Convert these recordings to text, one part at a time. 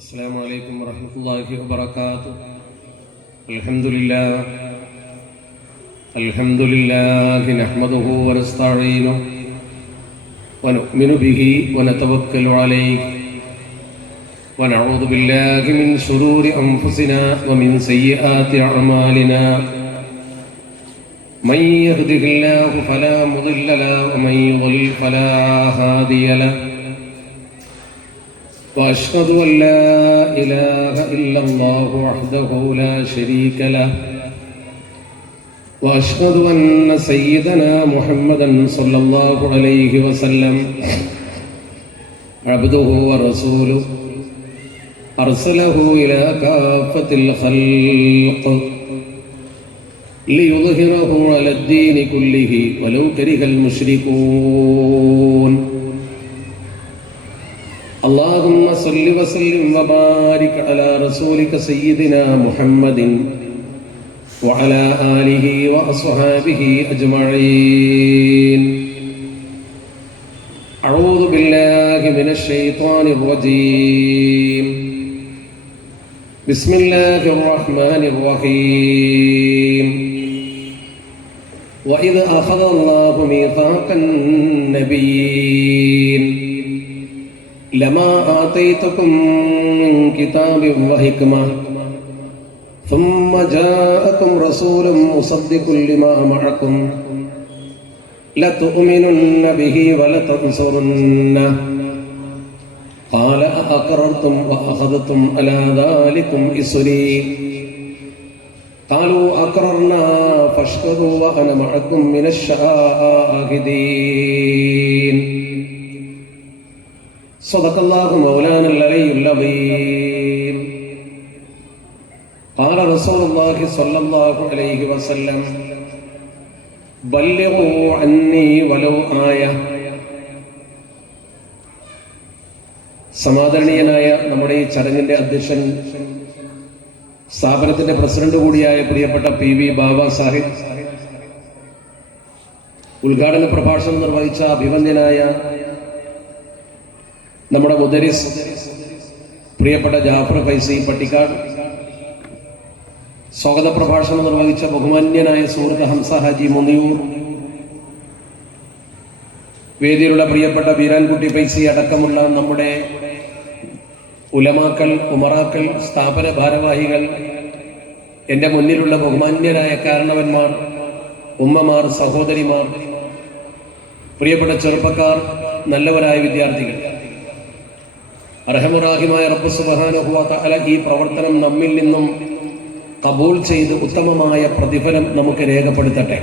السلام عليكم ورحمة الله وبركاته. الحمد لله نحمده ونستعينه ونؤمن به ونتوكل عليه ونعوذ بالله من شرور أنفسنا ومن سيئات أعمالنا. من يهده الله فلا مضل له ومن يضلل فلا هادي له. وأشهد أن لا إله إلا الله وحده لا شريك له. وأشهد أن سيدنا محمدا صلى الله عليه وسلم عبده ورسوله أرسله إلى كافة الخلق ليظهره على الدين كله ولو كره المشركون. اللهم صل وسلم وبارك على رسولك سيدنا محمد وعلى آله وأصحابه أجمعين. أعوذ بالله من الشيطان الرجيم. بسم الله الرحمن الرحيم. وإذ أخذ الله ميثاق النبيين لما آتيتكم من كتاب وحكمة ثم جاءكم رسول مصدق لما معكم لتؤمنن به ولتنصرنه قال أأقررتم وأخذتم على ذلكم إصري قالوا أقررنا فاشهدوا وأنا معكم من الشاهدين. صدق الله مولانا العلي العظيم. قال رسول الله صلى الله عليه وسلم بلغوا عني ولو آية. സമാദരണീയനായ നമ്മുടെ ഈ ചടങ്ങിന്റെ അധ്യക്ഷൻ, സ്ഥാപനത്തിന്റെ പ്രസിഡന്റ് കൂടിയായ പ്രിയപ്പെട്ട PV ബാബാ സാഹിബ്, ഉദ്ഘാടന പ്രഭാഷണം നിർവഹിച്ച അഭിവന്ദ്യനായ നമ്മുടെ മുദരിസ് പ്രിയപ്പെട്ട ജാഫർ ഫൈസി പട്ടിക്കാട്, സ്വാഗത പ്രഭാഷണം നിർവഹിച്ച ബഹുമാന്യനായ സുഹൃത്ത് ഹംസ ഹാജി മുനിയൂർ, വേദിയിലുള്ള പ്രിയപ്പെട്ട ബീരാൻകുട്ടി ഫൈസി അടക്കമുള്ള നമ്മുടെ ഉലമാക്കൾ, ഉമറാക്കൾ, സ്ഥാപന ഭാരവാഹികൾ, എൻ്റെ മുന്നിലുള്ള ബഹുമാന്യരായ കാരണവന്മാർ, ഉമ്മമാർ, സഹോദരിമാർ, പ്രിയപ്പെട്ട ചെറുപ്പക്കാർ, നല്ലവരായ വിദ്യാർത്ഥികൾ, അർഹമുറാഹിമായ റബ്ബ് സുബ്ഹാനഹു വ തആല ഈ പ്രവർത്തനം നമ്മിൽ നിന്നും കബൂൽ ചെയ്ത് ഉത്തമമായ പ്രതിഫലം നമുക്ക് രേഖപ്പെടുത്തട്ടെ.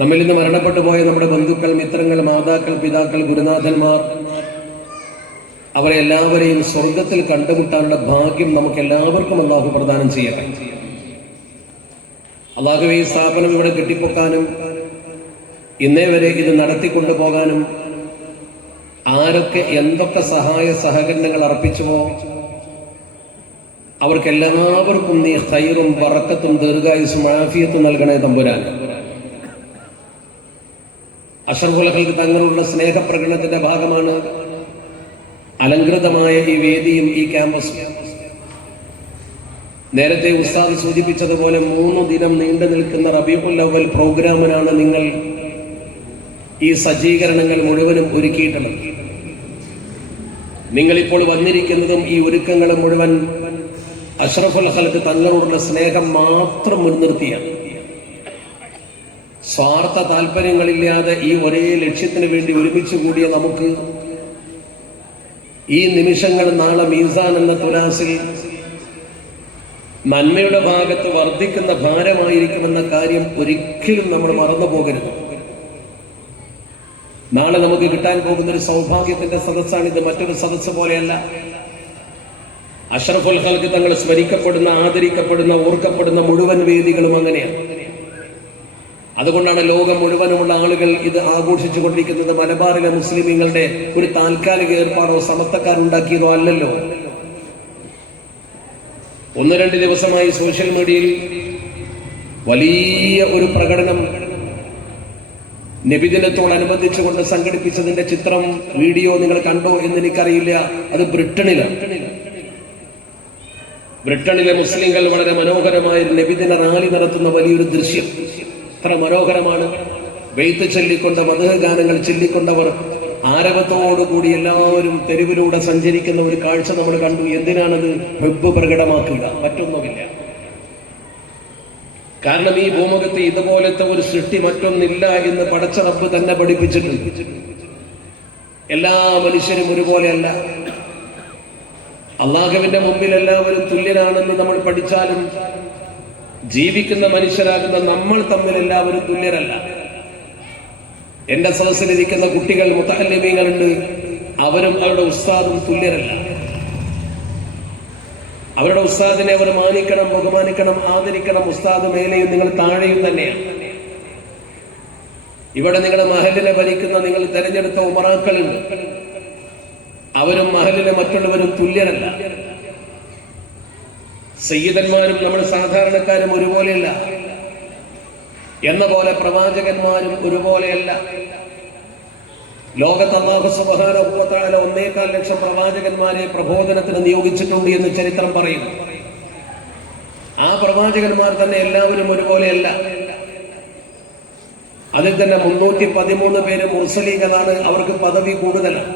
നമ്മിൽ നിന്ന് മരണപ്പെട്ടു പോയ നമ്മുടെ ബന്ധുക്കൾ, മിത്രങ്ങൾ, മാതാക്കൾ, പിതാക്കൾ, ഗുരുനാഥന്മാർ, അവരെ എല്ലാവരെയും സ്വർഗത്തിൽ കണ്ടുമുട്ടാനുള്ള ഭാഗ്യം നമുക്ക് എല്ലാവർക്കും അല്ലാഹു പ്രദാനം ചെയ്യട്ടെ. അല്ലാഹുവേ, ഈ സ്ഥാപനം ഇവിടെ കെട്ടിപ്പൊക്കാനും ഇന്നേ വരെ ഇത് നടത്തിക്കൊണ്ടു പോകാനും ആരൊക്കെ എന്തൊക്കെ സഹായ സഹകരണങ്ങൾ അർപ്പിച്ചുവോ അവർക്കെല്ലാവർക്കും നീ ഖൈറും ബറക്കത്തും ദീർഘായുസ്സും ആഫിയത്തും നൽകണേ തമ്പുരാൻ. അഷ്റഫുൽ ഖൽഖ് തങ്ങളുള്ള സ്നേഹപ്രകടനത്തിന്റെ ഭാഗമാണ് അലങ്കൃതമായ ഈ വേദിയും ഈ ക്യാമ്പസും. നേരത്തെ ഉസ്താദ് സൂചിപ്പിച്ചതുപോലെ 3 ദിനം നീണ്ടു നിൽക്കുന്ന റബീഉൽ അവ്വൽ പ്രോഗ്രാമിനാണ് നിങ്ങൾ ഈ സജ്ജീകരണങ്ങൾ മുഴുവനും ഒരുക്കിയിട്ടുള്ളത്. നിങ്ങളിപ്പോൾ വന്നിരിക്കുന്നതും ഈ ഒരുക്കങ്ങൾ മുഴുവൻ അഷ്റഫുൽ ഖൽഖ് തങ്ങളോടുള്ള സ്നേഹം മാത്രം മുൻനിർത്തിയാണ്. സ്വാർത്ഥ താല്പര്യങ്ങളില്ലാതെ ഈ ഒരേ ലക്ഷ്യത്തിന് വേണ്ടി ഒരുമിച്ച് കൂടിയ നമുക്ക് ഈ നിമിഷങ്ങൾ നാളെ മീസാൻ എന്ന തുലാസിൽ നന്മയുടെ ഭാഗത്ത് വർദ്ധിക്കുന്ന ഭാരമായിരിക്കുമെന്ന കാര്യം ഒരിക്കലും നമ്മൾ മറന്നു പോകരുത്. നാളെ നമുക്ക് കിട്ടാൻ പോകുന്ന ഒരു സൗഭാഗ്യത്തിന്റെ സദസ്സാണിത്, മറ്റൊരു സദസ്സ് പോലെയല്ല. അഷ്റഫുൽ ഖൽഖ് തങ്ങൾ സ്മരിക്കപ്പെടുന്ന, ആദരിക്കപ്പെടുന്ന, ഓർക്കപ്പെടുന്ന മുഴുവൻ വേദികളും അങ്ങനെയാണ്. അതുകൊണ്ടാണ് ലോകം മുഴുവനുമുള്ള ആളുകൾ ഇത് ആഘോഷിച്ചു കൊണ്ടിരിക്കുന്നത്. മലബാറിലെ മുസ്ലിമീങ്ങളുടെ ഒരു താൽക്കാലിക ഏർപ്പാടോ സമർത്ഥക്കാരുണ്ടാക്കിയതോ അല്ലല്ലോ. 1-2 ദിവസമായി സോഷ്യൽ മീഡിയയിൽ വലിയ ഒരു പ്രകടനം നബിദിനത്തോടനുബന്ധിച്ചുകൊണ്ട് സംഘടിപ്പിച്ചതിന്റെ ചിത്രം, വീഡിയോ നിങ്ങൾ കണ്ടോ എന്ന് എനിക്കറിയില്ല. അത് ബ്രിട്ടനിലാണ്. ബ്രിട്ടനിലെ മുസ്ലിങ്ങൾ വളരെ മനോഹരമായ നബിദിന റാലി നടത്തുന്ന വലിയൊരു ദൃശ്യം. എത്ര മനോഹരമാണ്! വെയ്ത്ത് ചൊല്ലിക്കൊണ്ട്, മദ്ഹ് ഗാനങ്ങൾ ചൊല്ലിക്കൊണ്ടവർ ആരവത്തോടുകൂടി എല്ലാവരും തെരുവിലൂടെ സഞ്ചരിക്കുന്ന ഒരു കാഴ്ച നമ്മൾ കണ്ടു. എന്തിനാണത്? ഹുബ്ബ് പ്രകടമാക്കുക, മറ്റൊന്നുമില്ല. കാരണം ഈ ഭൂമുഖത്ത് ഇതുപോലത്തെ ഒരു സൃഷ്ടി മറ്റൊന്നില്ല എന്ന് പടച്ച റബ്ബ് തന്നെ പഠിപ്പിച്ചിട്ടുണ്ട്. എല്ലാ മനുഷ്യരും ഒരുപോലെയല്ല. അള്ളാഹുവിന്റെ മുമ്പിൽ എല്ലാവരും തുല്യരാണെന്ന് നമ്മൾ പഠിച്ചാലും ജീവിക്കുന്ന മനുഷ്യരാകുന്ന നമ്മൾ തമ്മിൽ എല്ലാവരും തുല്യരല്ല. എന്റെ സദസ്സിലിരിക്കുന്ന കുട്ടികൾ, മുതഅല്ലിമീങ്ങളുണ്ട്, അവരും അവരുടെ ഉസ്താദും തുല്യരല്ല. അവരുടെ ഉസ്താദിനെ അവർ മാനിക്കണം, ബഹുമാനിക്കണം, ആദരിക്കണം. ഉസ്താദ് മേലെയും നിങ്ങൾ താഴെയും തന്നെയാണ്. ഇവിടെ നിങ്ങളുടെ മഹലിനെ ഭരിക്കുന്ന നിങ്ങൾ തെരഞ്ഞെടുത്ത ഉമറാക്കളുണ്ട്, അവരും മഹലിലെ മറ്റുള്ളവരും തുല്യരല്ല. സയ്യിദന്മാരും നമ്മൾ സാധാരണക്കാരും ഒരുപോലെയല്ല എന്ന പോലെ പ്രവാചകന്മാരും ഒരുപോലെയല്ല. ലോകത്ത് അല്ലാഹു സുബ്ഹാനഹു വ തആല 1.25 ലക്ഷം പ്രവാചകന്മാരെ പ്രബോധനത്തിന് നിയോഗിച്ചിട്ടുണ്ട് എന്ന് ചരിത്രം പറയുന്നു. ആ പ്രവാചകന്മാർ തന്നെ എല്ലാവരും ഒരുപോലെയല്ല. അതിൽ തന്നെ 313 പേര് മുർസലീങ്ങളാണ്, അവർക്ക് പദവി കൂടുതലാണ്.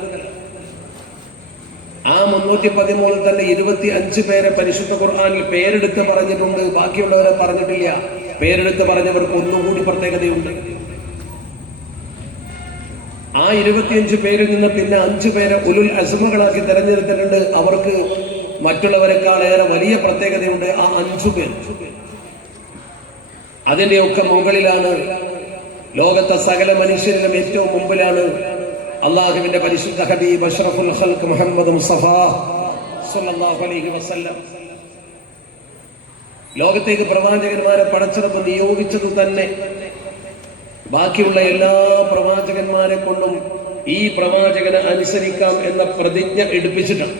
ആ 313 തന്നെ 25 പേരെ പരിശുദ്ധ ഖുർആനിൽ പേരെടുത്ത് പറഞ്ഞിട്ടുണ്ട്, ബാക്കിയുള്ളവരെ പറഞ്ഞിട്ടില്ല. പേരെടുത്ത് പറഞ്ഞവർക്ക് ഒന്നുകൂടി പ്രത്യേകതയുണ്ട്. ആ 25 പേരിൽ നിന്ന് പിന്നെ 5 പേരെ ഉലുൽ അസ്മകളാക്കി തെരഞ്ഞെടുത്തിട്ടുണ്ട്. അവർക്ക് മറ്റുള്ളവരെക്കാളേറെ വലിയ പ്രത്യേകതയുണ്ട്. ആ 5 പേർ അതിന്റെയൊക്കെ മുകളിലാണ്, ലോകത്തെ സകല മനുഷ്യരിലും ഏറ്റവും മുമ്പിലാണ് അള്ളാഹുവിന്റെ പരിശുദ്ധ ഹബീബ് അഷ്റഫുൽ ഖൽഖ് മുഹമ്മദ് മുസ്തഫ സ്വല്ലല്ലാഹു അലൈഹി വസല്ലം. ലോകത്തേക്ക് പ്രവാചകന്മാരെ പടച്ചിറപ്പ് നിയോഗിച്ചത് തന്നെ ബാക്കിയുള്ള എല്ലാ പ്രവാചകന്മാരെ കൊണ്ടും ഈ പ്രവാചകനെ അനുസരിക്കാം എന്ന പ്രതിജ്ഞ എടുപ്പിച്ചിട്ടാണ്.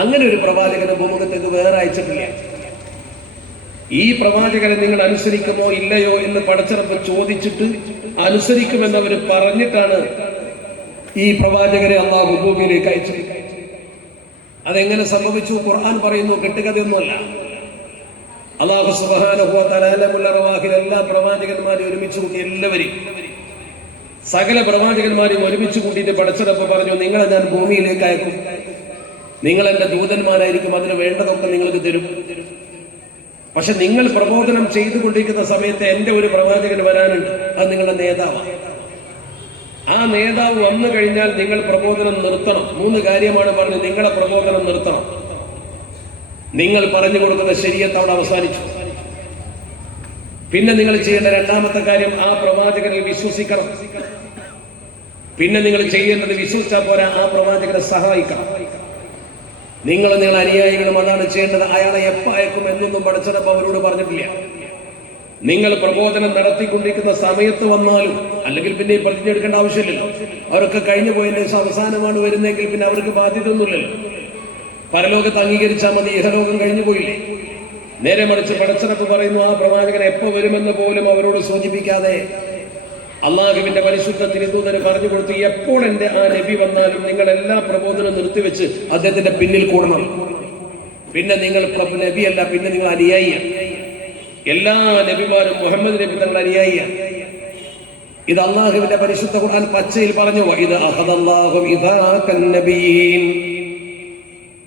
അങ്ങനെ ഒരു പ്രവാചകനെ ഭൂമുഖത്തേക്ക് വേറെ അയച്ചിട്ടില്ല. ഈ പ്രവാചകനെ നിങ്ങൾ അനുസരിക്കുമോ ഇല്ലയോ എന്ന് പടച്ചിറപ്പ് ചോദിച്ചിട്ട് അനുസരിക്കുമെന്നവർ പറഞ്ഞിട്ടാണ് ഈ പ്രവാചകരെ അള്ളാഹു ഭൂമിയിലേക്ക് അയച്ചു. അതെങ്ങനെ സംഭവിച്ചു? ഖുർആൻ പറയുന്നു, കെട്ടുകഥയൊന്നുമല്ല. അല്ലാഹു സുബ്ഹാനഹു വ തആല എല്ലാ പ്രവാചകന്മാരെയും ഒരുമിച്ച് കൂട്ടി, എല്ലാവരെയും, സകല പ്രവാചകന്മാരെയും ഒരുമിച്ച് കൂട്ടിയിട്ട് പടച്ചിറപ്പ് പറഞ്ഞു, നിങ്ങളെ ഞാൻ ഭൂമിയിലേക്ക് അയക്കും, നിങ്ങൾ എന്റെ ദൂതന്മാരായിരിക്കും, അതിന് വേണ്ടതൊക്കെ നിങ്ങൾക്ക് തരും. പക്ഷെ നിങ്ങൾ പ്രബോധനം ചെയ്തുകൊണ്ടിരിക്കുന്ന സമയത്ത് എന്റെ ഒരു പ്രവാചകൻ വരാനുണ്ട്, അത് നിങ്ങളുടെ നേതാവാണ്. ആ നേതാവ് വന്നു കഴിഞ്ഞാൽ നിങ്ങൾ പ്രബോധനം നിർത്തണം. 3 കാര്യമാണ് പറഞ്ഞത്. നിങ്ങളെ പ്രബോധനം നിർത്തണം. നിങ്ങൾ പറഞ്ഞു കൊടുക്കുന്ന ശരീഅത്ത് അവിടെ അവസാനിച്ചു. പിന്നെ നിങ്ങൾ ചെയ്യേണ്ട രണ്ടാമത്തെ കാര്യം, ആ പ്രവാചകനെ വിശ്വസിക്കണം. പിന്നെ നിങ്ങൾ ചെയ്യേണ്ടത് വിശ്വസിച്ചാൽ പോരാ, ആ പ്രവാചകനെ സഹായിക്കണം. നിങ്ങളുടെ അനുയായികളും അതാണ് ചെയ്യേണ്ടത്. അയാളെ എപ്പ അയക്കും എന്നൊന്നും പഠിച്ചപ്പോൾ അവരോട് പറഞ്ഞിട്ടില്ല. നിങ്ങൾ പ്രബോധനം നടത്തിക്കൊണ്ടിരിക്കുന്ന സമയത്ത് വന്നാലും, അല്ലെങ്കിൽ പിന്നെ പ്രതിജ്ഞ എടുക്കേണ്ട ആവശ്യമില്ലല്ലോ. അവരൊക്കെ കഴിഞ്ഞു പോയതിന്റെ അവസാനമാണ് വരുന്നതെങ്കിൽ പിന്നെ അവർക്ക് ബാധ്യതയൊന്നുമില്ലല്ലോ. പരലോകത്ത് അംഗീകരിച്ചാൽ മതി, ഇഹലോകം കഴിഞ്ഞു പോയില്ലേ. നേരെ മറിച്ച് പടച്ചിറപ്പ് പറയുന്നു, ആ പ്രവാചകൻ എപ്പോ വരുമെന്ന് പോലും അവരോട് സൂചിപ്പിക്കാതെ അള്ളാഹുവിന്റെ പരിശുദ്ധ തിരുദൂതന് പറഞ്ഞു കൊടുത്തു, എപ്പോൾ എന്റെ ആ നബി വന്നാലും നിങ്ങൾ എല്ലാ പ്രബോധനം നിർത്തിവെച്ച് അദ്ദേഹത്തിന്റെ പിന്നിൽ കൂടണം. പിന്നെ നിങ്ങൾ നബിയല്ല, പിന്നെ നിങ്ങൾ അനുയായിയാണ്. എല്ലാ നബിമാരും മുഹമ്മദ് നബി തങ്ങൾ അനുയായിയാണ്. ഇത് അള്ളാഹുവിന്റെ പരിശുദ്ധ ഖുർആൻ പച്ചയിൽ പറഞ്ഞു, വഇദ അഖദല്ലാഹു മിസാഖൻ നബിയ്യീൻ,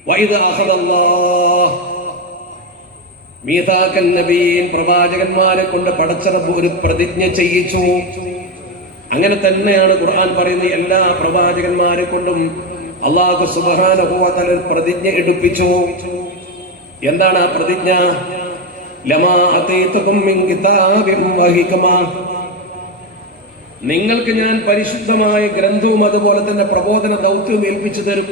വഇദ അഖദല്ലാഹു മീസാഖൻ നബിയ്യീൻ, പ്രവാചകന്മാരെ കൊണ്ട് പടച്ചറബ് ഒരു പ്രതിജ്ഞ ചെയ്യിച്ചു. അങ്ങനെ തന്നെയാണ് ഖുർആൻ പറയുന്നത്. എല്ലാ പ്രവാചകന്മാരെ കൊണ്ടും അല്ലാഹു സുബ്ഹാനഹു വ തആല പ്രതിജ്ഞ എടുപ്പിച്ചു. എന്താണ് ആ പ്രതിജ്ഞ? ലമാ അതൈതുകും മിൻ കിതാബിൻ വ ഹിക്മ, നിങ്ങൾക്ക് ഞാൻ പരിശുദ്ധമായ ഗ്രന്ഥവും അതുപോലെ തന്നെ പ്രബോധന ദൗത്യവും ഏൽപ്പിച്ചു തരും.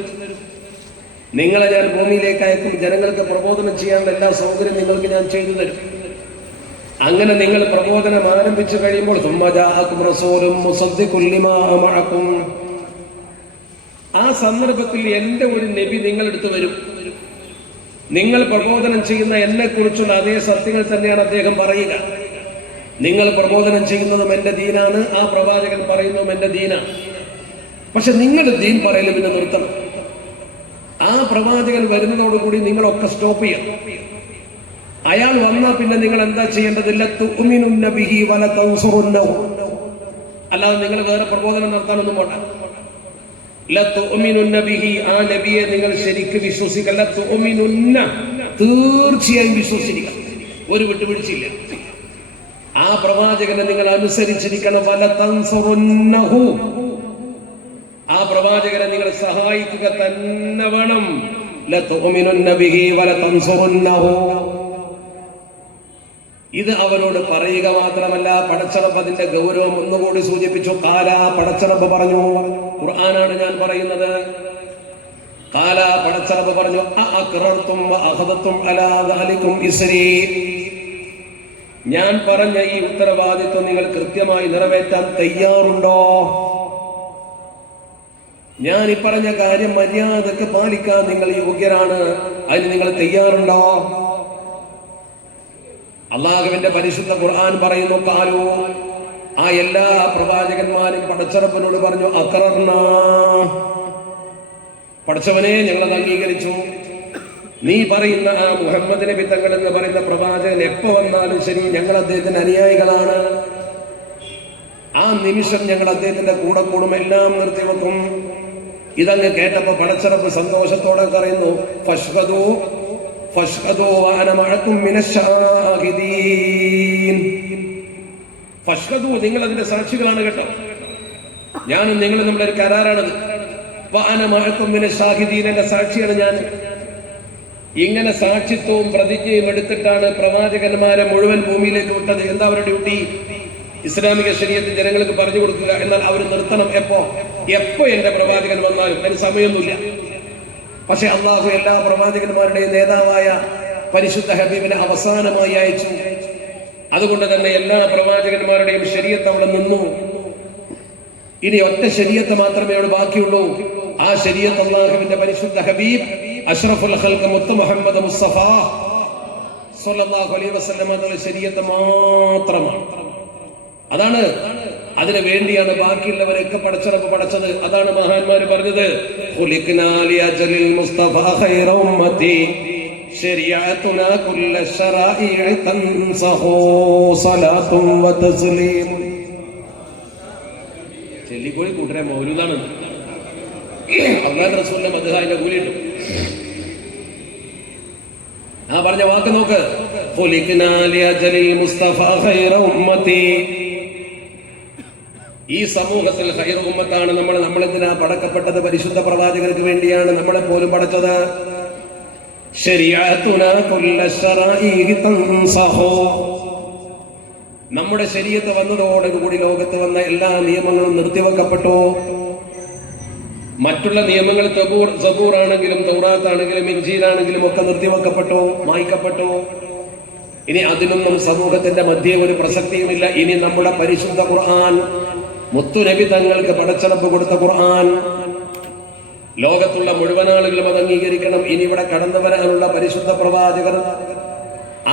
നിങ്ങളെ ഞാൻ ഭൂമിയിലേക്ക് അയക്കും, ജനങ്ങൾക്ക് പ്രബോധനം ചെയ്യാനുള്ള എല്ലാ സൗകര്യം നിങ്ങൾക്ക് ഞാൻ ചെയ്തു തരും. അങ്ങനെ നിങ്ങൾ പ്രബോധനം ആരംഭിച്ചു കഴിയുമ്പോൾ ആ സന്ദർഭത്തിൽ എന്റെ ഒരു നബി നിങ്ങളെടുത്ത് വരും. നിങ്ങൾ പ്രബോധനം ചെയ്യുന്ന എന്നെ കുറിച്ചുള്ള അതേ സത്യങ്ങൾ തന്നെയാണ് അദ്ദേഹം പറയുക. നിങ്ങൾ പ്രബോധനം ചെയ്യുന്നതും എന്റെ ദീനാണ്, ആ പ്രവാചകൻ പറയുന്നതും എന്റെ ദീനാണ്. പക്ഷെ നിങ്ങളുടെ ദീൻ പറയലും പിന്നെ നിർത്തണം. ആ പ്രവാചകൻ വരുന്നതോടുകൂടി നിങ്ങളൊക്കെ സ്റ്റോപ്പ് ചെയ്യണം. അയാൾ വന്നാൽ പിന്നെ നിങ്ങൾ എന്താ ചെയ്യേണ്ടതില്ല? തുഅ്മിനുന്ന ബിഹി വല തൻസുറുന്നഹു. അല്ലാതെ നിങ്ങൾ വേറെ പ്രബോധനം നടത്താനൊന്നും പോണ്ട. ലതുഅ്മിനുന്ന ബിഹി, ആ നബിയെ നിങ്ങൾ ശരിക്ക് വിശ്വസിക്കല്ല. തുഅ്മിനുന്ന, തീർച്ചയായും വിശ്വസിക്കണം, ഒരു വിട്ടുപിടിച്ചില്ല. ആ പ്രവാചകനെ നിങ്ങൾ അനുസരിച്ചിരിക്കണം. വല തൻസുറുന്നഹു, ആ പ്രവാചകനെ നിങ്ങൾ സഹായിക്കുക തന്നെ വേണം. ലതുഅ്മിനുന്ന ബിഹി വല തൻസുറുന്നഹു. ഇത് അവരോട് പറയുക മാത്രമല്ല, പടച്ചറബ് അതിന്റെ ഗൗരവം ഒന്നുകൂടി സൂചിപ്പിച്ചു. കാല, പടച്ചറബ് പറഞ്ഞു, ഖുർആനാണ് ഞാൻ പറയുന്നത്. കാല, പടച്ചറബ് പറഞ്ഞു, അഅഖറർതും വഅഖദതും അലാ ദാലികും ഇസ്രി. ഞാൻ പറഞ്ഞ ഈ ഉത്തരവാദിത്വം നിങ്ങൾ കൃത്യമായി നിറവേറ്റാൻ തയ്യാറുണ്ടോ? ഞാൻ ഈ പറഞ്ഞ കാര്യം മര്യാദക്ക് പാലിക്കാൻ നിങ്ങൾ യോഗ്യരാണ്, അതിന് നിങ്ങൾ തയ്യാറുണ്ടോ? അള്ളാഹുവിന്റെ പരിശുദ്ധ ഖുർആൻ പറയുന്നു, കാലു, ആ എല്ലാ പ്രവാചകന്മാരും പടച്ചറബിനോട് പറഞ്ഞു, അഖറർനാ, പടച്ചവനെ ഞങ്ങളത് അംഗീകരിച്ചു. നീ പറയുന്ന ആ മുഹമ്മദ് നബി തങ്ങൾ എന്ന് പറയുന്ന പ്രവാചകൻ എപ്പോ വന്നാലും ശരി, ഞങ്ങൾ അദ്ദേഹത്തിന്റെ അനുയായികളാണ്. ആ നിമിഷം ഞങ്ങൾ അദ്ദേഹത്തിന്റെ കൂടെ കൂടും, എല്ലാം നിർത്തിവെക്കും. ഇതങ്ങ് കേട്ടപ്പോ പടച്ചറബ് സന്തോഷത്തോടെ പറയുന്നു, ഫഷ്ഹദൂ ഫഷ്ഹദൂ വഅന മഅകും മിനശ്ശാഹിദീൻ. ഫഷ്ഹദൂ, നിങ്ങൾ അതിന്റെ സാക്ഷികളാണ് കേട്ടോ. ഞാനും നിങ്ങളും നമ്മളൊരു കരാറാണത്. വഅന മഅകും മിനശ്ശാഹിദീൻ, എന്റെ സാക്ഷിയാണ് ഞാൻ. ഇങ്ങനെ സാക്ഷിത്വവും പ്രതിജ്ഞയും എടുത്തിട്ടാണ് പ്രവാചകന്മാരെ മുഴുവൻ ഭൂമിയിലേക്ക് വിട്ടത്. എന്താ അവരുടെ ഡ്യൂട്ടി? ഇസ്ലാമിക ശരീഅത്ത് ജനങ്ങൾക്ക് പറഞ്ഞു കൊടുക്കുക. എന്നാൽ അവർ നിർത്തണം. എപ്പോ എന്റെ പ്രവാചകൻ വന്നാലും അതിന് സമയമൊന്നുമില്ല. പക്ഷെ അള്ളാഹു എല്ലാ പ്രവാചകന്മാരുടെയും നേതാവായ പരിശുദ്ധ ഹബീബിനെ അവസാനമായി അയച്ചു. അതുകൊണ്ട് തന്നെ എല്ലാ പ്രവാചകന്മാരുടെയും ശരീഅത്ത് അവിടെ നിന്നു. ഇനി ഒറ്റ ശരീഅത്ത് മാത്രമേ അവിടെ ബാക്കിയുള്ളൂ. ആ ശരീഅത്ത് അള്ളാഹുവിന്റെ പരിശുദ്ധ ഹബീബ് അഷ്റഫുൽ ഖൽഖ് മുത്ത് മുഹമ്മദ് മുസ്തഫ സ്വല്ലല്ലാഹു അലൈഹി വസല്ലം തങ്ങളുടെ ശരീഅത്ത് മാത്രമാണ്. അതാണ്, അതിനു വേണ്ടിയാണ് ബാക്കിയുള്ളവരൊക്കെ പടച്ചറബ് പടച്ചത്. അതാണ് മഹാന്മാര് പറഞ്ഞത്, ഖുലിഖ്നാ ലിഅജലിൽ മുസ്തഫ ഖൈറ ഉമ്മത്തി ശരീഅതുനാ കുല്ല ശറാഇഇ തൻസഹു സലാത്തും വതസ്ലീം. ചെല്ലിക്കോളി കൂട്ടരെ മൗലൂദാണ്. അല്ലാഹു റസൂലിന്റെ മദ്ഹായിന്റെ കൂലിട്ടു. ആ പറഞ്ഞ വാക്ക് നോക്ക്, ഖുലിഖ്നാ ലിഅജലിൽ മുസ്തഫ ഖൈറ ഉമ്മത്തി. ഈ സമൂഹത്തിൽ ഖൈറ ഉമ്മത്താണ് നമ്മൾ. നമ്മളെന്തിനാ പടക്കപ്പെട്ടത്? പരിശുദ്ധ പ്രവാചകർക്ക് വേണ്ടിയാണ് നമ്മളെ പോലും പടച്ചത്. ശരീഅതുനാ കുല്ല ശറാഇഇ തൻസഹു. നമ്മുടെ ശരീഅത്ത് വന്നതോടുകൂടി ലോകത്ത് വന്ന എല്ലാ നിയമങ്ങളും നിർത്തിവെക്കപ്പെട്ടു. മറ്റുള്ള നിയമങ്ങൾ സബൂർ ആണെങ്കിലും തൗറാത്ത് ആണെങ്കിലും ഇൻജീലാണെങ്കിലും ഒക്കെ നിർത്തിവെക്കപ്പെട്ടു, മായ്ക്കപ്പെട്ടു. ഇനി അതിനൊന്നും സമൂഹത്തിന്റെ മധ്യേ ഒരു പ്രസക്തിയുമില്ല. ഇനി നമ്മുടെ പരിശുദ്ധ ഖുർആൻ, മുത്തുനബി തങ്ങൾക്ക് പടച്ചറബ് കൊടുത്ത ഖുർആൻ, ലോകത്തുള്ള മുഴുവൻ ആളുകളും അത് അംഗീകരിക്കണം. ഇനി ഇവിടെ കടന്നു വരാനുള്ള പരിശുദ്ധ പ്രവാചകർ,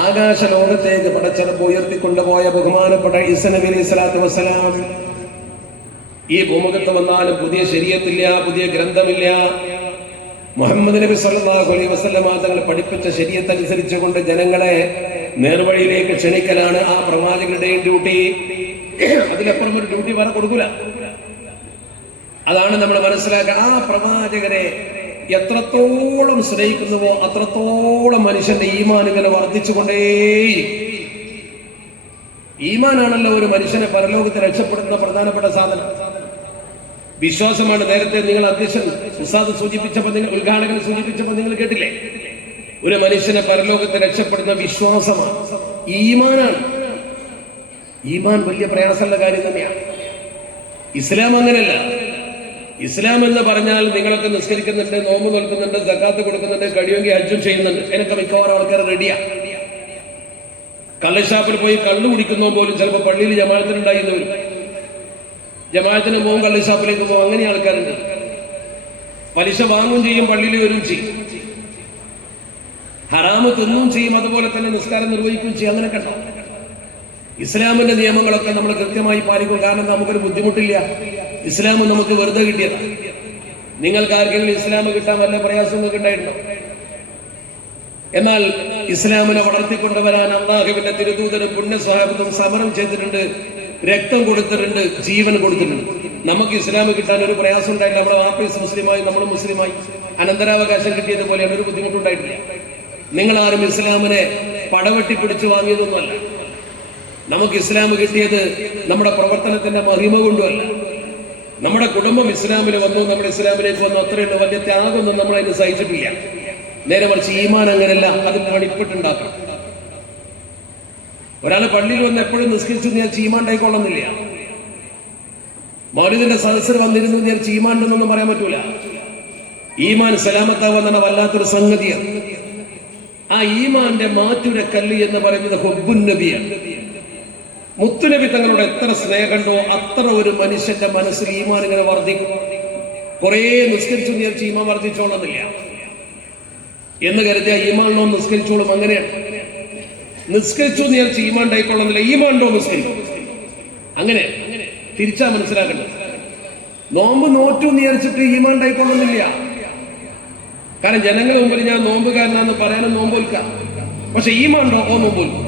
ആകാശ ലോകത്തേക്ക് പടച്ചറബ് ഉയർത്തിക്കൊണ്ടുപോയ ബഹുമാനപ്പെട്ട ഈസാ നബി അലൈഹി സ്വലാത്തു വസ്സലാം ഈ ഭൂമുഖത്ത് വന്നാലും പുതിയ ശരീഅത്തില്ല, പുതിയ ഗ്രന്ഥമില്ല. മുഹമ്മദ് നബി സല്ലല്ലാഹു അലൈഹി വസല്ലം തങ്ങൾ പഠിപ്പിച്ച ശരീഅത്ത് അനുസരിച്ചുകൊണ്ട് ജനങ്ങളെ നേർവഴിയിലേക്ക് ക്ഷണിക്കലാണ് ആ പ്രവാചകരുടെയും ഡ്യൂട്ടി. അതിലപ്പുറം ഒരു ഡ്യൂട്ടി വേറെ കൊടുക്കൂല. അതാണ് നമ്മൾ മനസ്സിലാക്കുക. ആ പ്രവാചകരെ എത്രത്തോളം സ്നേഹിക്കുന്നുവോ അത്രത്തോളം മനുഷ്യന്റെ ഈമാൻ ഇങ്ങനെ വർദ്ധിച്ചുകൊണ്ടേയിരിക്കും. ഈമാനാണല്ലോ ഒരു മനുഷ്യനെ പരലോകത്ത് രക്ഷപ്പെടുന്ന പ്രധാനപ്പെട്ട സാധനം. വിശ്വാസമാണ്. നേരത്തെ നിങ്ങൾ അധ്യക്ഷൻ ഉസ്താദ് സൂചിപ്പിച്ചപ്പോൾ, നിങ്ങൾ ഉദ്ഘാടകൻ സൂചിപ്പിച്ചപ്പോൾ നിങ്ങൾ കേട്ടില്ലേ? ഒരു മനുഷ്യനെ പരലോകത്ത് രക്ഷപ്പെടുന്ന വിശ്വാസമാണ്, ഈമാനാണ്. ഈമാൻ വലിയ പ്രയാസമുള്ള കാര്യം തന്നെയാണ്. ഇസ്ലാം അങ്ങനെയല്ല. ഇസ്ലാം എന്ന് പറഞ്ഞാൽ നിങ്ങളൊക്കെ നിസ്കരിക്കുന്നുണ്ട്, നോമ്പ് നോൽക്കുന്നുണ്ട്, സക്കാത്ത് കൊടുക്കുന്നുണ്ട്, കഴിയുമെങ്കിൽ ഹജ്ജും ചെയ്യുന്നുണ്ട്. അതിനൊക്കെ മിക്കവാറും ആൾക്കാർ റെഡിയാ. കള്ളുഷാപ്പിൽ പോയി കള്ളു കുടിക്കുന്നോ പോലും ചിലപ്പോൾ പള്ളിയിൽ ജമാഅത്തിനുണ്ടായിരുന്നു വരും. ജമാഅത്തിന് പോകും, കള്ളുഷാപ്പിലേക്ക് പോകും. അങ്ങനെ ആൾക്കാരുണ്ട്. പലിശ വാങ്ങും ചെയ്യും, പള്ളിയിൽ വരും ചെയ്യും, ഹറാമ് തിന്നും ചെയ്യും, അതുപോലെ തന്നെ നിസ്കാരം നിർവഹിക്കുകയും ചെയ്യും. അങ്ങനെ കണ്ട ഇസ്ലാമിന്റെ നിയമങ്ങളൊക്കെ നമ്മൾ കൃത്യമായി പാലിക്കും. കാരണം നമുക്കൊരു ബുദ്ധിമുട്ടില്ല. ഇസ്ലാം നമുക്ക് വെറുതെ കിട്ടിയതാണ്. നിങ്ങൾക്ക് ആർക്കെങ്കിലും ഇസ്ലാം കിട്ടാൻ വല്ല പ്രയാസമൊന്നും ഉണ്ടായിട്ടുണ്ടോ? എന്നാൽ ഇസ്ലാമിനെ വളർത്തിക്കൊണ്ടുവരാൻ അള്ളാഹുവിന്റെ തിരുദൂതനും പുണ്യ സ്വഹാബത്തും സമരം ചെയ്തിട്ടുണ്ട്, രക്തം കൊടുത്തിട്ടുണ്ട്, ജീവൻ കൊടുത്തിട്ടുണ്ട്. നമുക്ക് ഇസ്ലാം കിട്ടാൻ ഒരു പ്രയാസം ഉണ്ടായിട്ടില്ല. നമ്മുടെ വാപ്പീസ് മുസ്ലിമായി, നമ്മൾ മുസ്ലിമായി, അനന്തരാവകാശം കിട്ടിയതുപോലെയാണ്. ഒരു ബുദ്ധിമുട്ടുണ്ടായിട്ടില്ല. നിങ്ങളാരും ഇസ്ലാമിനെ പടവെട്ടി പിടിച്ചു വാങ്ങിയതൊന്നുമല്ല. നമുക്ക് ഇസ്ലാം കിട്ടിയത് നമ്മുടെ പ്രവർത്തനത്തിന്റെ മഹിമ കൊണ്ടുമല്ല. നമ്മുടെ കുടുംബം ഇസ്ലാമിൽ വന്നു, നമ്മുടെ ഇസ്ലാമിലേക്ക് വന്നു, അത്രയുള്ള വലിയ ത്യാഗമൊന്നും നമ്മളതിന് സഹിച്ചിട്ടില്ല. നേരെ മറിച്ച് ഈമാൻ അങ്ങനെയല്ല, അതിൽ പണിപ്പെട്ടുണ്ടാക്കണം. ഒരാൾ പള്ളിയിൽ വന്ന് എപ്പോഴും നിസ്കരിച്ചു ഞാൻ ചീമാണ്ടായിക്കൊള്ളുന്നില്ല. മൗലിദിന്റെ സദസ്സിൽ വന്നിരുന്നു ഞാൻ ചീമാണ്ടെന്നൊന്നും പറയാൻ പറ്റൂല. ഈമാൻ സലാമത്താവുന്ന വല്ലാത്തൊരു സംഗതിയാണ്. ആ ഈമാന്റെ മാറ്റുര കല്ല് എന്ന് പറയുന്നത് ഹുബ്ബുൻ നബിയാണ്. മുത്തുനബി തങ്ങളോട് എത്ര സ്നേഹമുണ്ടോ അത്ര ഒരു മനുഷ്യന്റെ മനസ്സിൽ ഈമാൻ ഇങ്ങനെ വർദ്ധിക്കും. കുറെ നിസ്കരിച്ചു ഞാൻ ഈമാൻ വർദ്ധിച്ചോളുന്നില്ല എന്ന് കരുതിയ ഈമാനോ നിസ്കരിച്ചോളും. അങ്ങനെയാണ്. നിസ്കരിച്ചു ഞാൻ ഈമാൻ ഉണ്ടായിക്കൊള്ളുന്നില്ല, ഈമാണ്ടോ നിസ്കരിക്കും. അങ്ങനെ തിരിച്ചാ മനസ്സിലാക്കേണ്ടത്. നോമ്പ് നോറ്റു വിചാരിച്ചിട്ട് ഈമാൻ ഉണ്ടായിക്കൊള്ളുന്നില്ല. കാരണം ജനങ്ങളുടെ മുമ്പിൽ ഞാൻ നോമ്പുകാരനാന്ന് പറയാനും നോമ്പൊൽക്കാം, പക്ഷെ ഈമാണ്ടോ ഓ നോമ്പൊൽക്കും.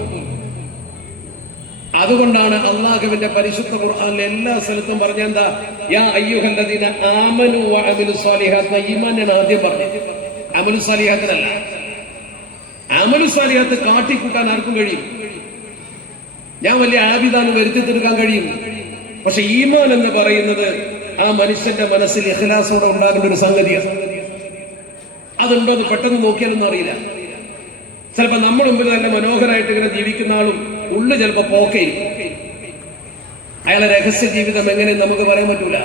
അതുകൊണ്ടാണ് അള്ളാഹുവിന്റെ പരിശുദ്ധ ഖുർആനിലെ എല്ലാ സ്ഥലത്തും പറഞ്ഞെന്താ, യാ അയ്യുഹല്ലദീന ആമനു വഅമിലു സ്വാലിഹാത്ത്. ഈമാനാണ് ആദ്യം പറഞ്ഞത്, അമലു സ്വാലിഹാത്തിനല്ല. അമലു സ്വാലിഹാത്ത് കാട്ടിക്കൂട്ടാൻ ആർക്കും കഴിയും. ഞാൻ വലിയ ആബിദാന്ന് വരുത്തി തീർക്കാൻ കഴിയും. പക്ഷെ ഈമാൻ എന്ന് പറയുന്നത് ആ മനുഷ്യന്റെ മനസ്സിൽ ഇഖ്ലാസോടെ ഉണ്ടാകേണ്ട ഒരു സംഗതിയാണ്. അതുണ്ടോ എന്ന് പെട്ടെന്ന് നോക്കിയാലൊന്നും അറിയില്ല. ചിലപ്പോ നമ്മുടെ മുമ്പിൽ നല്ല മനോഹരമായിട്ട് ഇങ്ങനെ ജീവിക്കുന്ന ആളും ഉള്ളു ചിലപ്പോ പോക്കയിരിക്കും. അയാളെ രഹസ്യ ജീവിതം എങ്ങനെ നമുക്ക് പറയാൻ പറ്റൂല.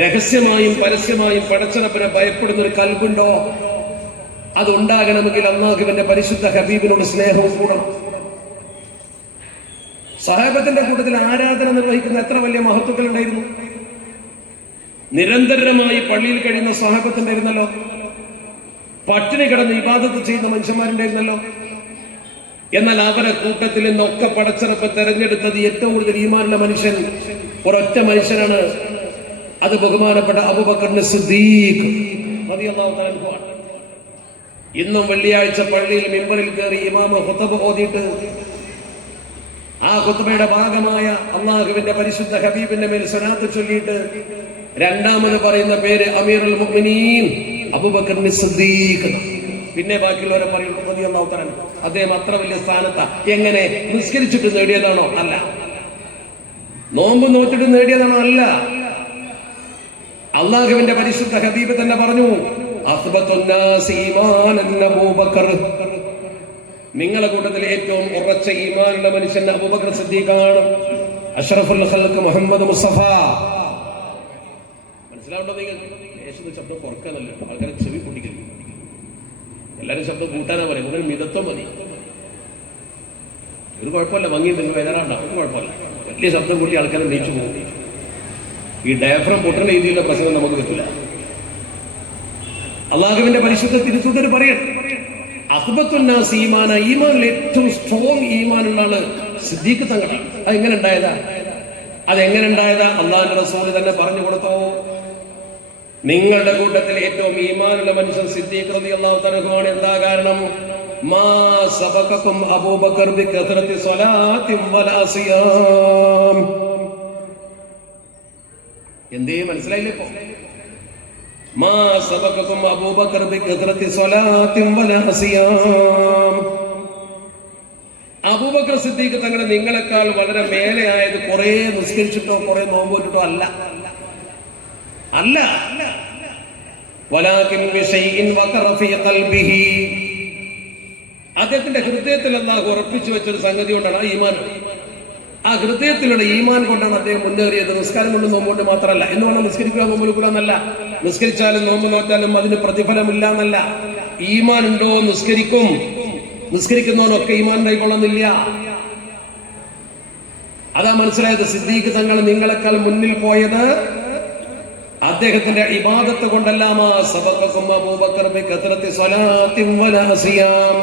രഹസ്യമായും പരസ്യമായും പടച്ചറപ്പിനെ ഭയപ്പെടുന്ന ഒരു കൽബുണ്ടോ? അതുണ്ടാകണമെങ്കിൽ അല്ലാഹുവിന്റെ പരിശുദ്ധ ഹബീബിനോട് സ്നേഹവും കൂടണം. സഹാബത്തിന്റെ കൂട്ടത്തിൽ ആരാധന നിർവഹിക്കുന്ന എത്ര വലിയ മഹത്വങ്ങൾ ഉണ്ടായിരുന്നു. നിരന്തരമായി പള്ളിയിൽ കഴിയുന്ന സഹാബത്തുണ്ടായിരുന്നല്ലോ. പട്ടിണി കിടന്ന് ഇബാദത്ത് ചെയ്യുന്ന മനുഷ്യന്മാരുണ്ടായിരുന്നല്ലോ. എന്നാൽ അവരെ കൂട്ടത്തിൽ നിന്നൊക്കെ പടച്ചറപ്പ് തെരഞ്ഞെടുത്തത് ഏറ്റവും കൂടുതൽ ഈമാനുള്ള മനുഷ്യൻ ഒരൊറ്റ മനുഷ്യനാണ്. അത് ബഹുമാനപ്പെട്ട അബൂബക്കർ സിദ്ദീഖ് റളിയല്ലാഹു തആല അൻഹു. ഇന്നും വെള്ളിയാഴ്ച പള്ളിയിൽ മിമ്പറിൽ കയറി ഇമാമ ഖുത്ബ ഓതിയിട്ട് ആ ഖുത്ബയുടെ ഭാഗമായ അല്ലാഹുവിന്റെ പരിശുദ്ധ ഹബീബിന്റെ മേൽ സ്വലാത്ത് ചൊല്ലിയിട്ട് രണ്ടാമത് പറയുന്ന പേര് അമീറുൽ മുഅ്മിനീൻ അബൂബക്കർ സിദ്ദീഖ്. പിന്നെ ബാക്കിയുള്ളവരെ പറയുള്ളൂ റളിയല്ലാഹു തആല. അദ്ദേഹം അത്ര വലിയ സ്ഥാനത്താ. എങ്ങനെ? നിസ്കരിച്ചിട്ട് നേടിയതാണോ? അല്ല. നോമ്പ് നോറ്റിട്ട് നേടിയതാണോ? അല്ല. അള്ളാഹുവിന്റെ പരിശുദ്ധ ഹബീബ് തന്നെ പറഞ്ഞു, അബൂബക്കർ, നിങ്ങളുടെ കൂട്ടത്തിൽ ഏറ്റവും ഉറച്ച ഈമാനുള്ള മനുഷ്യൻ അബൂബക്കർ സിദ്ദീഖാണ്. അഷ്റഫുൽ ഖൽഖ് മുഹമ്മദ് മുസ്തഫ. മനസ്സിലാവുണ്ടോ നിങ്ങൾക്ക്? യേശുവിന്റെ ശബ്ദം കുറക്കാനല്ല, ആൾക്കാരെ ചെവി പൊട്ടിക്കരുത്. എല്ലാരും ശബ്ദം കൂട്ടാനാ പറയും. ഒരു മിതത്വം മതി. ഒരു കുഴപ്പമില്ല, ഭംഗിയുണ്ട്, നിങ്ങൾ വേദനാണ്ടാവും, ഒരു കുഴപ്പമില്ല. വലിയ ശബ്ദം കൂട്ടി ആൾക്കാരെ നെയിച്ചു പോകും. ഈ ഡയഫ്രം പൊട്ടുന്ന രീതിയിലുള്ള പ്രസംഗം നമുക്ക് പറ്റില്ല. അള്ളാഹുവിന്റെ പരിശുദ്ധ തിരുത്തൂതർ പറയണം, അഖ്ബത്തുന്നാസ് ഈമാന, ഈമാനിൽ ഏറ്റവും സ്ട്രോങ് ഈമാനുള്ള ആള് സിദ്ദീഖ് തങ്ങളാണ്. അതെങ്ങനെ ഉണ്ടായതാ? അതെങ്ങനെ ഉണ്ടായതാ? അള്ളാഹുവിന്റെ റസൂൽ തന്നെ പറഞ്ഞു കൊടുത്തോ, നിങ്ങളുടെ കൂട്ടത്തിൽ ഏറ്റവും ഈമാനുള്ള മനുഷ്യൻ സിദ്ദീഖ് റളിയല്ലാഹു തആല ആണ്. എന്താ കാരണം? മാ സബഖകും അബൂബക്കർ ബികസറത്തി സ്വലാത്തിൻ വലാ സിയാം. എന്തേ മനസ്സിലായില്ലേ? ഇപ്പോ മാ സബഖകും അബൂബക്കർ ബികസറത്തി സ്വലാത്തിൻ വലാ സിയാം. അബൂബക്കർ സിദ്ദീഖ് തങ്ങളെ നിങ്ങളെക്കാൾ വളരെ മേലെ ആയത് കുറെ നിസ്കരിച്ചിട്ടോ കുറെ നോമ്പോറ്റിട്ടോ അല്ല. അല്ല, വലാകിൻ ബിശൈഇൻ വഖറ ഫീ ഖൽബിഹി. അദ്ദേഹത്തിന്റെ ഹൃദയത്തിൽ അല്ലാഹു ഉറപ്പിച്ചു വെച്ചൊരു സംഗതി കൊണ്ടാണ് ആ ഈമാൻ. ആ ഹൃദയത്തിലുള്ള ഈമാൻ കൊണ്ടാണ് അദ്ദേഹം മുന്നേറിയത്. നിസ്കാരം കൊണ്ട് നോമ്പുകൊണ്ട് മാത്രമല്ല. എന്ന് പറഞ്ഞാൽ നിസ്കരിക്കുക നോമ്പ് നോക്കുക എന്നല്ല. നിസ്കരിച്ചാലും നോമ്പ് നോറ്റാലും അതിന് പ്രതിഫലമില്ല എന്നല്ല. ഈമാൻ ഉണ്ടോ നിസ്കരിക്കും. നിസ്കരിക്കുന്നവനൊക്കെ ഈമാൻ ഉണ്ടായിക്കൊള്ളുന്നില്ല. അതാ മനസ്സിലായത്. സിദ്ദീഖ് തങ്ങൾ നിങ്ങളെക്കാൾ മുന്നിൽ പോയത് അദ്ദേഹത്തിന്റെ ഇബാദത്ത് കൊണ്ടല്ലാമ. സബഖകും അബൂബക്കർ ബികസറത്തി സ്വലാത്തിൻ വലാ സിയാം.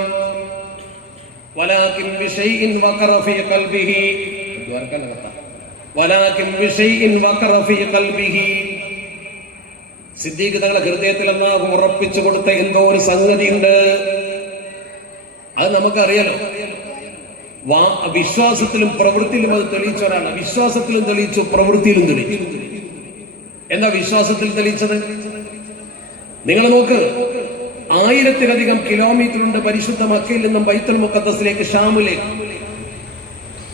വലാകിൻ ബിശൈഇൻ വഖറ ഫീ ഖൽബിഹി വലാകിൻ ബിശൈഇൻ വഖറ ഫീ ഖൽബിഹി. സിദ്ദീഖ് തങ്ങളുടെ ഹൃദയത്തിൽ അല്ലാഹു ഉറപ്പിച്ചു കൊടുത്ത എന്തോ ഒരു സംഗതി ഉണ്ട്. അത് നമുക്കറിയാലോ. വിശ്വാസത്തിലും പ്രവൃത്തിയിലും അത് തെളിയിച്ച ഒരാളാണ്. വിശ്വാസത്തിലും തെളിയിച്ചു, പ്രവൃത്തിയിലും തെളിയിച്ചു. എന്താ വിശ്വാസത്തിൽ തെളിയിച്ചത്? നിങ്ങൾ നോക്ക്, 1000-ലധികം കിലോമീറ്ററുണ്ട് പരിശുദ്ധ മക്കയിൽ നിന്നും ബൈത്തുൽ മുഖദ്ദസിലേക്ക്, ഷാമിലേക്ക്.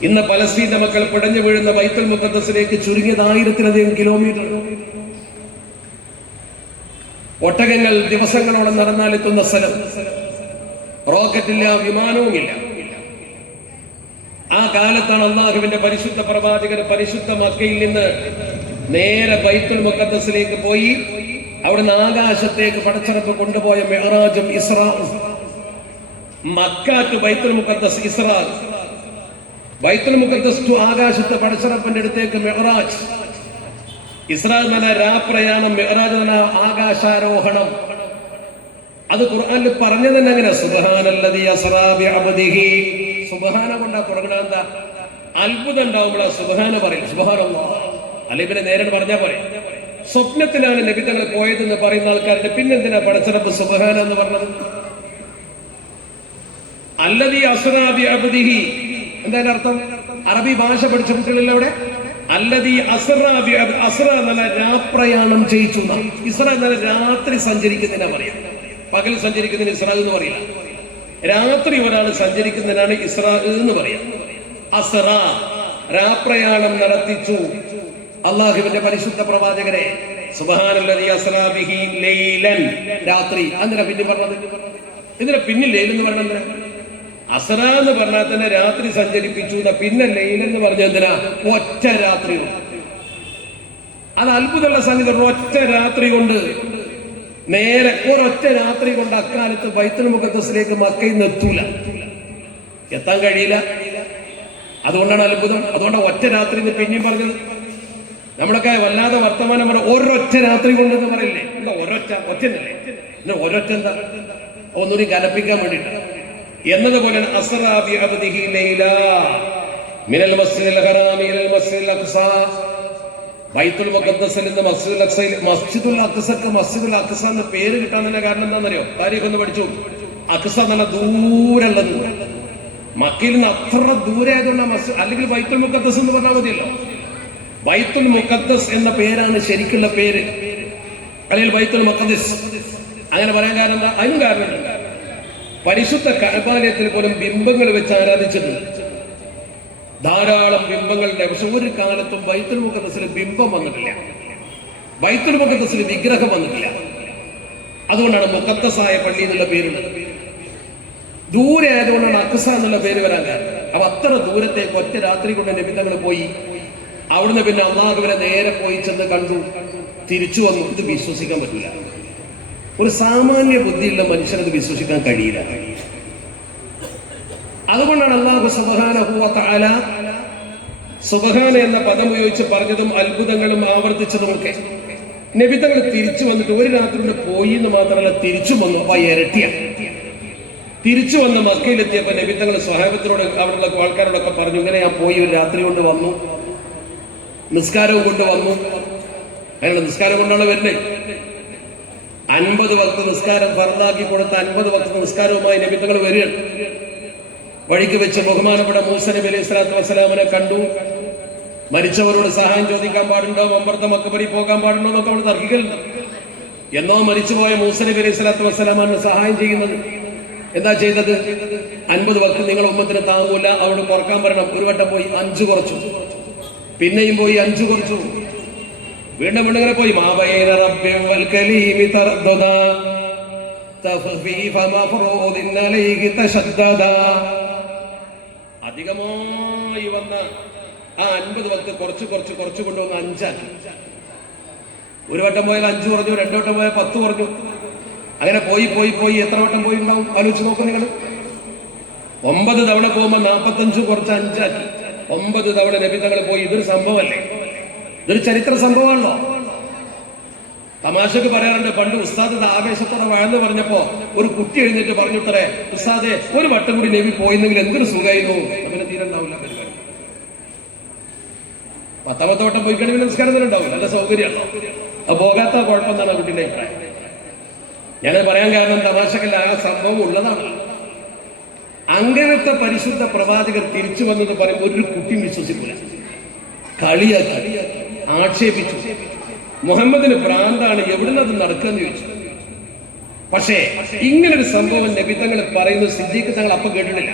ഇന്ന് പലസ്തീന്റെ മക്കൾ പിടഞ്ഞു വീഴുന്ന ബൈത്തുൽ മുഖദ്ദസിലേക്ക് ചുരുങ്ങിയത് 1000-ലധികം കിലോമീറ്റർ. ഒട്ടകങ്ങൾ ദിവസങ്ങളോളം നടന്നാലെത്തുന്ന സ്ഥലം. റോക്കറ്റില്ല, വിമാനവുമില്ല. ആ കാലത്താണ് അല്ലാഹുവിന്റെ പരിശുദ്ധ പ്രവാചകർ പരിശുദ്ധ മക്കയിൽ നിന്ന് നേരെ ബൈത്തുൽ മുഖദ്ദസിലേക്ക് പോയി അവിടുന്ന് ആകാശത്തേക്ക് പടച്ചറപ്പ് കൊണ്ടുപോയ മിഅ്റാജും ഇസ്റാഉം. മക്ക ടു ബൈത്തുൽ മുഖദ്ദസ് ഇസ്റാ, ബൈത്തുൽ മുഖദ്ദസ് ടു ആകാശത്തെ പടച്ചറപ്പിന്റെ അടുത്തേക്ക് മിഅ്റാജ്. ഇസ്റാ എന്ന രാപ്രയാണം, മിഅ്റാജ് എന്ന ആകാശാരോഹണം. അത് ഖുർആനിൽ പറഞ്ഞു തന്നെ അങ്ങനെ, സുബ്ഹാനല്ലദീ അസ്റാ ബിഅബ്ദിഹി. സുബ്ഹാന കൊണ്ടാ തുടങ്ങുന്നത്. എന്താ അത്ഭുതം ഉണ്ടാവുമ്പോഴാ സുബ്ഹാന പറയും. സുബ്ഹാനല്ലാഹ് അല്ലെങ്കിൽ പിന്നെ നേരെ പറഞ്ഞാൽ പറയും. സ്വപ്നത്തിലാണ് നബി തങ്ങൾ പോയതെന്ന് പറയുന്ന ആൾക്കാരുടെ പിന്നെന്തിനാ പടച്ചറപ്പ് സുബ്ഹാന എന്ന് പറഞ്ഞത്? അല്ലദീ അസ്റാ ബിഅബ്ദിഹി എന്താ അർത്ഥം? അറബി ഭാഷ പഠിച്ച കുട്ടികളിൽ അവിടെ അല്ലദീ അസ്റാ ബിഅബ്ദിഹി, അസ്റാ എന്ന രാപ്രയാണം ചെയ്യിച്ചു. ഇസ്റാ എന്ന രാത്രി സഞ്ചരിക്കുന്നതിനാ പറയാം. പകൽ സഞ്ചരിക്കുന്നതിന് ഇസ്റാ എന്ന് പറയില്ല. രാത്രി ഒരാൾ സഞ്ചരിക്കുന്നതിനാണ് ഇസ്റാ എന്ന് പറയാം. അസ്റാ, രാപ്രയാണം നടത്തിച്ചു അല്ലാഹുവിന്റെ പരിശുദ്ധ പ്രവാചകരെ. സുബ്ഹാനല്ലദീ അസ്റാ ബിഹി ലൈലൻ, രാത്രി. എന്തിനാ പിന്നെ പറഞ്ഞത്? എന്തിനാ പിന്നെ ലൈൽ എന്ന് പറഞ്ഞത്? അസ്റാ എന്ന് പറഞ്ഞാൽ തന്നെ രാത്രി സഞ്ചരിപ്പിച്ചു. പിന്നെ ലൈൽ എന്ന് പറഞ്ഞ എന്തിനാ? ഒറ്റ രാത്രി കൊണ്ട്. അത് അത്ഭുതമുള്ള സംഗതി. ഒറ്റ രാത്രി കൊണ്ട്, നേരെ ഒരൊറ്റ രാത്രി കൊണ്ട് അക്കാലത്ത് ബൈത്തുൽ മുഖദ്ദസിലേക്ക് മക്കയിൽ നിന്ന് എത്താൻ കഴിയില്ല. അതുകൊണ്ടാണ് അത്ഭുതം. അതുകൊണ്ടാണ് ഒറ്റ രാത്രി എന്ന് പിന്നെയും പറഞ്ഞത്. നമ്മളൊക്കെ വല്ലാതെ വർത്തമാനം പറഞ്ഞ ഒരൊറ്റ രാത്രി കൊണ്ടെന്ന് പറയില്ലേ? എന്താ ഒരൊറ്റ? ഒറ്റന്നല്ലേ? ഒരൊറ്റ എന്താ? ഒന്നുകൂടി കനപ്പിക്കാൻ വേണ്ടിട്ട് എന്നതുപോലെയാണ് അസ്റാ ബിഅബ്ദിഹി ലൈലാ മിനൽ മസ്ജിദിൽ ഹറാമി ഇലൽ മസ്ജിദിൽ അഖ്സാ. ബൈത്തുൽ മുഖദ്ദസിൽ നിന്ന് മസ്ജിദുൽ അഖ്സയിൽ, മസ്ജിദുൽ അഖ്സക്ക് മസ്ജിദുൽ അഖ്സ എന്ന പേര് കിട്ടാൻ തന്നെ കാരണം എന്താണെന്നറിയോ? താരീഖ് ഒന്ന് പഠിച്ചു. അഖ്സ എന്ന് പറഞ്ഞാൽ ദൂരമുള്ളത്. മക്കയിൽ നിന്ന് അത്ര ദൂരെ ആയതുകൊണ്ടാണ് മസ്ജിദ്. അല്ലെങ്കിൽ ബൈത്തുൽ മുഖദ്ദസ് എന്ന് പറഞ്ഞാൽ മതിയല്ലോ. ബൈത്തുൽ മുഖദ്ദസ് എന്ന പേരാണ് ശരിക്കുള്ള പേര്, അല്ലെങ്കിൽ ബൈത്തുൽ മുഖദ്ദിസ് അങ്ങനെ പറയാൻ കാരണം എന്താ? അതിനും കാരണമുണ്ട്. പരിശുദ്ധ കഅബാലയത്തിൽ പോലും ബിംബങ്ങൾ വെച്ച് ആരാധിച്ചിട്ടുണ്ട്. ധാരാളം ബിംബങ്ങളുടെ. പക്ഷെ ഒരു കാലത്തും ബൈത്തുൽ മുഖദ്ദസിൽ ബിംബം വന്നിട്ടില്ല. ബൈത്തുൽ മുഖദ്ദസിൽ വിഗ്രഹം വന്നിട്ടില്ല. അതുകൊണ്ടാണ് മുഖദ്ദസായ പള്ളി എന്നുള്ള പേരുള്ളത്. ദൂരെ ആയതുകൊണ്ടാണ് അഖ്സ എന്നുള്ള പേര് വരാൻ കാരണം. അപ്പൊ അത്ര ദൂരത്തേക്ക് ഒറ്റ രാത്രി കൊണ്ട് നബി തങ്ങൾ പോയി. അവിടുന്ന് പിന്നെ അല്ലാഹുവിനെ നേരെ പോയി ചെന്ന് കണ്ടു, തിരിച്ചു വന്നു. ഇത് വിശ്വസിക്കാൻ പറ്റില്ല. ഒരു സാമാന്യ ബുദ്ധിയുള്ള മനുഷ്യനത് വിശ്വസിക്കാൻ കഴിയില്ല. അതുകൊണ്ടാണ് അല്ലാഹു സുബ്ഹാനഹു വ തആല സുബ്ഹാന എന്ന പദം ഉപയോഗിച്ച് പറഞ്ഞതും അത്ഭുതങ്ങളും ആവർത്തിച്ചതുമൊക്കെ. നബി തങ്ങൾ തിരിച്ചു വന്നിട്ട് ഒരു രാത്രി കൊണ്ട് പോയി എന്ന് മാത്രമല്ല, തിരിച്ചു വന്നു. അപ്പൊ ഇരട്ടിയ തിരിച്ചു വന്ന് മക്കയിലെത്തിയപ്പോ നബി തങ്ങൾ സ്വഹാബത്തിനോട് അവിടെയുള്ള ആൾക്കാരോടൊക്കെ പറഞ്ഞു, ഇങ്ങനെ ഞാൻ പോയി ഒരു രാത്രി കൊണ്ട് വന്നു, നിസ്കാരവും കൊണ്ട് വന്നു. അതിനുള്ള നിസ്കാരം കൊണ്ടാണ് വരുന്നത്. 50 വക്ത് നിസ്കാരം ഫർദാക്കി കൊടുത്ത 50 വക്ത് നിസ്കാരവുമായി നബി തങ്ങൾ വരികയാണ്. വഴിക്ക് വെച്ച് ബഹുമാനപ്പെട്ട മൂസ നബി അലൈഹി സ്വലാത്തു വസ്സലാമിനെ കണ്ടു. മരിച്ചവരോട് സഹായം ചോദിക്കാൻ പാടുണ്ടോ, മമ്പർത്ത മക്കബറി പോകാൻ പാടുണ്ടോ എന്നൊക്കെ അവിടെ തർക്കിക്കലുണ്ട്. എന്നോ മരിച്ചുപോയ മൂസ നബി അലൈഹി സ്വലാത്തു വസ്സലാമാണ് സഹായം ചെയ്യുന്നത്. എന്താ ചെയ്തത്? 50 വക്ത് നിങ്ങൾ ഉമ്മത്തിന് താങ്ങൂല, അവിടെ കുറക്കാൻ പറയണം. ഒരു വട്ടം പോയി 5 കുറച്ചു, പിന്നെയും പോയി 5 കുറച്ചു, വീണ്ടും വീണ്ടും പോയി. മാബൈന റബ്ബിൻ വൽ കലീമി തറദ്ദദ തഫീഫ മഫറൂദിൻ അലൈഹി തശദ്ദദ. അധികമായി വന്ന ആ 50 വക്ത് കുറച്ച് കുറച്ച് കുറച്ച് കൊണ്ടുവന്ന് 5 ആക്കി. ഒരു വട്ടം പോയാൽ 5 കുറഞ്ഞു, 2 വട്ടം പോയാൽ 10 കുറഞ്ഞു. അങ്ങനെ പോയി പോയി പോയി എത്ര വട്ടം പോയി ഉണ്ടാവും ആലോചിച്ച് നോക്കും നിങ്ങൾ. 9 തവണ പോകുമ്പോൾ 45 കുറച്ച് 5 ആക്കി. 9 തവണ നബി തങ്ങൾ പോയി. ഇതൊരു സംഭവമല്ലേ? ഇതൊരു ചരിത്ര സംഭവമാണല്ലോ. തമാശക്ക് പറയാറുണ്ട്, പണ്ട് ഉസ്താദ് ഇത് ആവേശത്തോടെ വഴന്ന് പറഞ്ഞപ്പോ ഒരു കുട്ടി എഴുന്നേറ്റ് പറഞ്ഞുത്രേ, ഉസ്താദെ ഒരു വട്ടം കൂടി നബി പോയെന്നെങ്കിൽ എന്തൊരു സുഖമായിരുന്നു. അവന് തീരുണ്ടാവില്ല പരിപാടി. 10ാമത്തെ വട്ടം പോയി കഴിഞ്ഞാൽ നിസ്കാരം തന്നെ ഉണ്ടാവില്ല, നല്ല സൗകര്യമാണ്. അത് പോകാത്ത കുഴപ്പമെന്നാണ് ആ കുട്ടിന്റെ അഭിപ്രായം. ഞാനത് പറയാൻ കാരണം തമാശക്കല്ല, ആ സംഭവം ഉള്ളതാണ്. അങ്ങനത്തെ പരിശുദ്ധ പ്രവാചകർ തിരിച്ചു വന്നത് പറയുമ്പോൾ ഒരു കുട്ടിയും വിശ്വസിക്കില്ല. കളിയാക്കി, ആക്ഷേപിച്ചു. മുഹമ്മദിന് ഭ്രാന്താണ്, എവിടുന്ന് അത് നടക്കുകയെന്ന് ചോദിച്ചു. പക്ഷേ ഇങ്ങനൊരു സംഭവം നബി തങ്ങൾ പറയുന്നത് സിദ്ദീഖ് തങ്ങൾ അപ്പം കേട്ടിട്ടില്ല.